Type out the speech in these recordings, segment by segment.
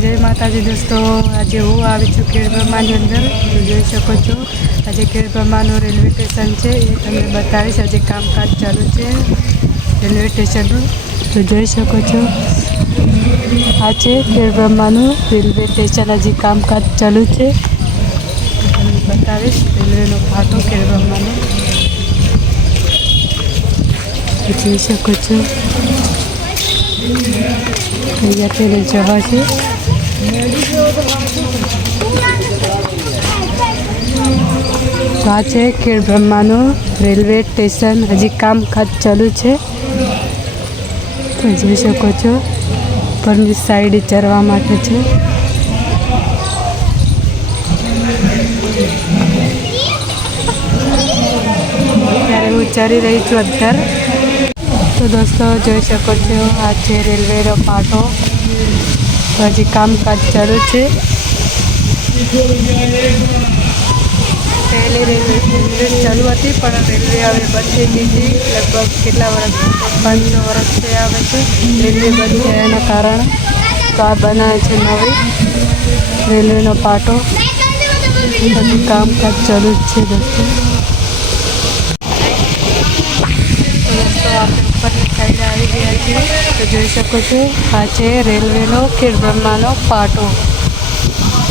जय माताजी दोस्तों। आज हूँ आई छूँ खेड़ब्रह्मानी अंदर। तो જોઈ શકો છો આજે ખેડબ્રહ્માનું રેલવે સ્ટેશન છે એ તમને બતાવીશ। આજે કામકાજ ચાલુ છે રેલવે સ્ટેશનનું। તો જોઈ શકો છો આ છે ખેડબ્રહ્માનું રેલવે સ્ટેશન। હજી કામકાજ ચાલુ છે તમને બતાવીશ રેલવેનો ફાટો ખેડબ્રહ્માનો। જોઈ શકો છો અહીંયા તેને જવા છે। તો આ છે ખેડબ્રહ્માનું રેલવે સ્ટેશન। હજી કામકાજ ચાલુ છે। તો જોઈ શકો છો ઉપરની સાઈડ ચરવા માટે છે। અત્યારે હું ચરી રહી છું અંદર। તો દોસ્તો જોઈ શકો છો આ છે રેલવેનો પાટો। તો હજી કામકાજ ચાલુ છે। પહેલી રેલવે ચાલુ હતી પણ રેલવે હવે બંધ થઈ ગઈ હતી। લગભગ કેટલા વર્ષ 5-6 વર્ષ થયા આવે છે રેલવે બંધ થયાના કારણે। તો આ બનાવે છે નવી રેલવેનો પાટો। હજી કામકાજ ચાલુ જ છે દોસ્તો। આપણે ઉપરની સાઈડ આવી ગયા છીએ। તો જોઈ શકો છો આ છે રેલવેનો ખેડબ્રહ્માનો પાટો।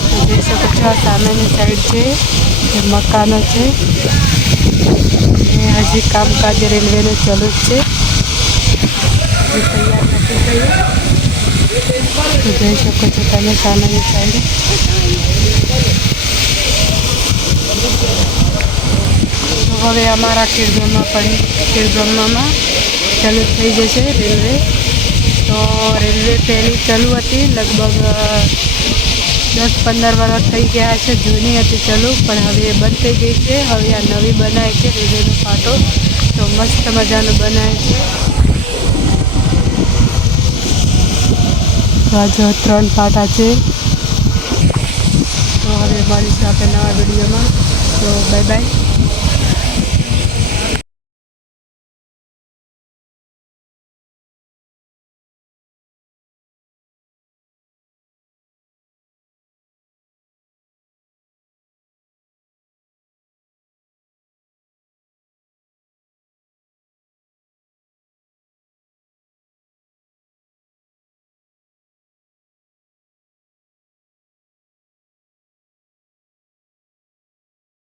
તો જોઈ શકો છો આ સામેની સાઈડ છે એ મકાનો છે એ હજી કામકાજ રેલવેનું ચાલુ જ છે, હજી તૈયાર નથી થયું। તો જોઈ શકો છો તમે સામેની સાઈડ। તો હવે અમારા ખેડબ્રહ્મામાં ચાલુ થઈ જશે રેલવે। તો રેલવે પહેલી ચાલુ હતી લગભગ 10-15 વર્ષ થઈ ગયા છે। જૂની હતી ચાલુ પણ હવે એ બંધ થઈ ગઈ છે। હવે આ નવી બનાવે છે રેલવેનો પાટો। તો મસ્ત મજાનું બનાવે છે। તો આ જો 3 પાટા છે। તો હવે મળીશું આપણે નવા વિડીયોમાં। તો બાય બાય।